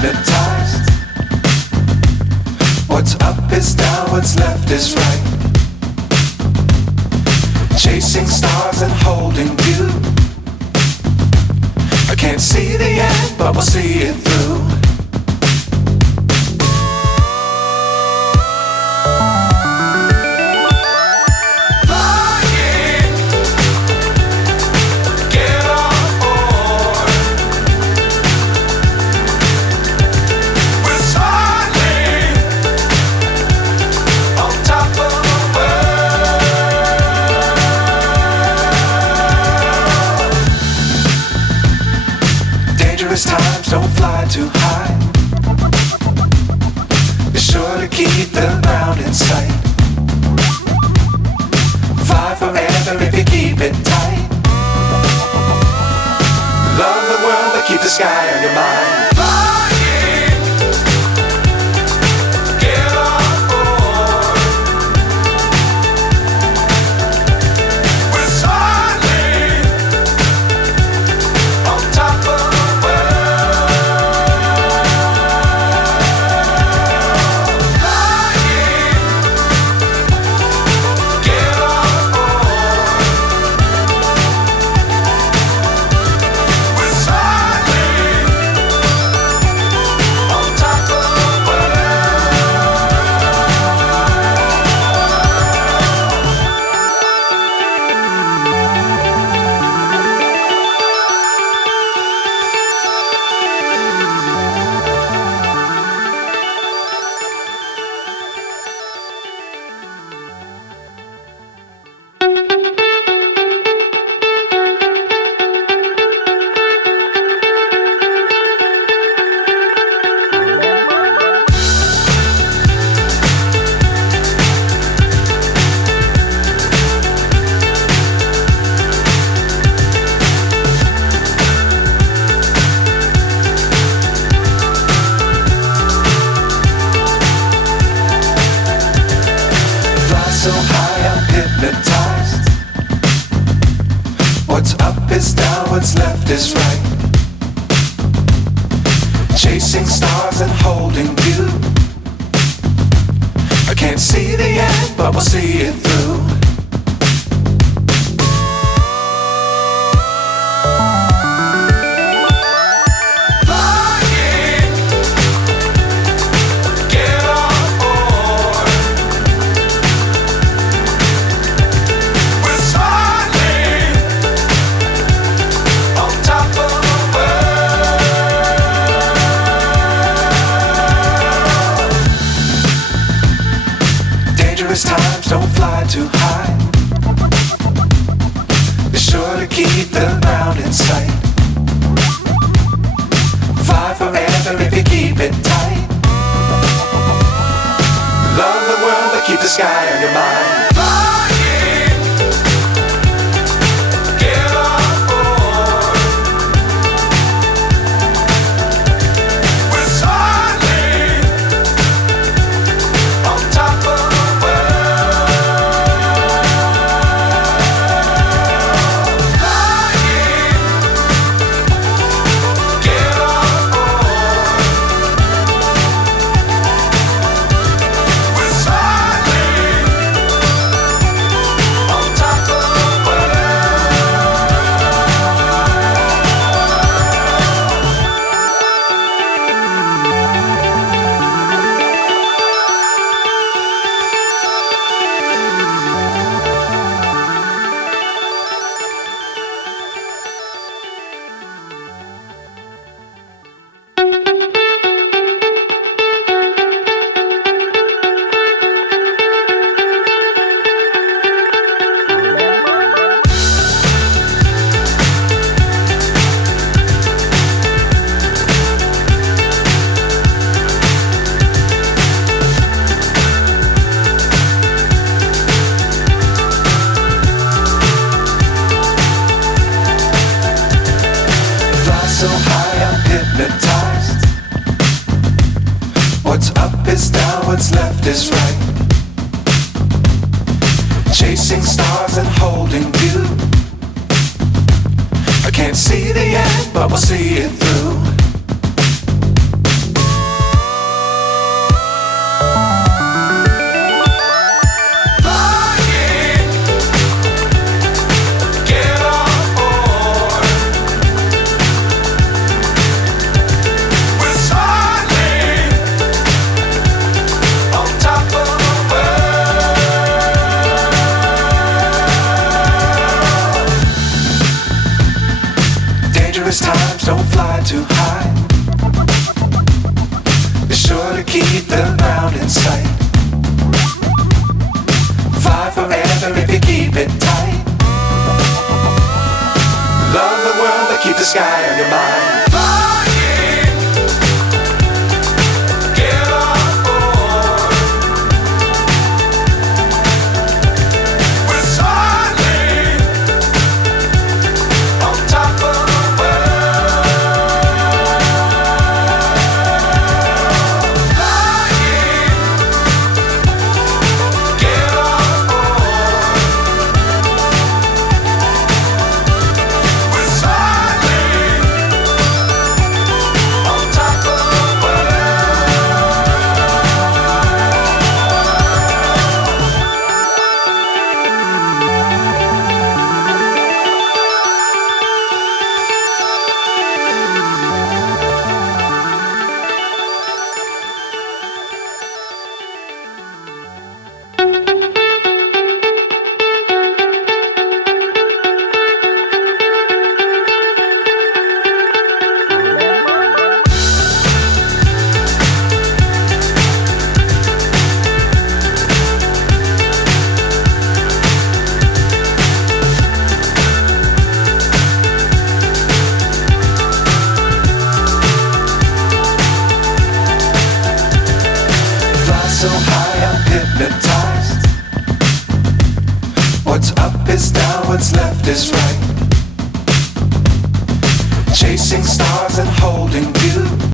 hypnotized. What's up is down, what's left is right. Chasing stars and holding you. I can't see the end, but we'll see it through. Times don't fly too high. Be sure to keep the ground in sight. Fly forever if you keep it tight. Love the world but keep the sky on your mind. So high I'm hypnotized. What's up is down, what's left is right. Chasing stars and holding you. I can't see the end, but we'll see it through. Times don't fly too high. Be sure to keep the ground in sight. Fly forever if you keep it tight. Love the world but keep the sky on your mind. So high I'm hypnotized. What's up is down, what's left is right. Chasing stars and holding you. I can't see the end, but we'll see it through. to keep the ground in sight. Fly forever if you keep it tight. Love the world but keep the sky on your mind. So high I'm hypnotized. What's up is down, what's left is right. Chasing stars and holding you.